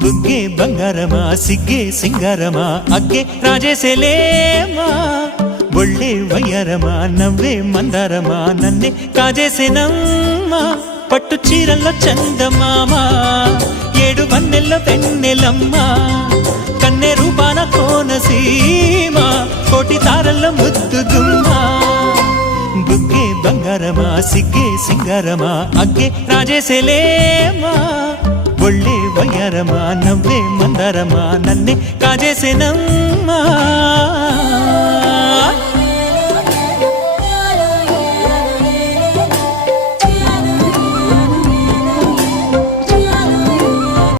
బుగ్గే బంగారమా సిగ్గే సింగారమా అగ్గే రాజేసేలేమా ఒళ్ళే వయ్యారమా నవ్వే మందారమా నన్నే కాజేసేనమ్మా పట్టు చీరల్లో చందమామా ఏడు వన్నెల్ల వెన్నెలమ్మా కన్నె రూపాన కోనసీమ కోటి తారల్లో ముద్దుగుమ్మా బుగ్గే బంగారమా సిగ్గే సింగారమా అగ్గే రాజేసేలేమా ఒళ్ళే వయ్యారమా నవ్వే మందారమా నన్నే కాజేసేనమ్మా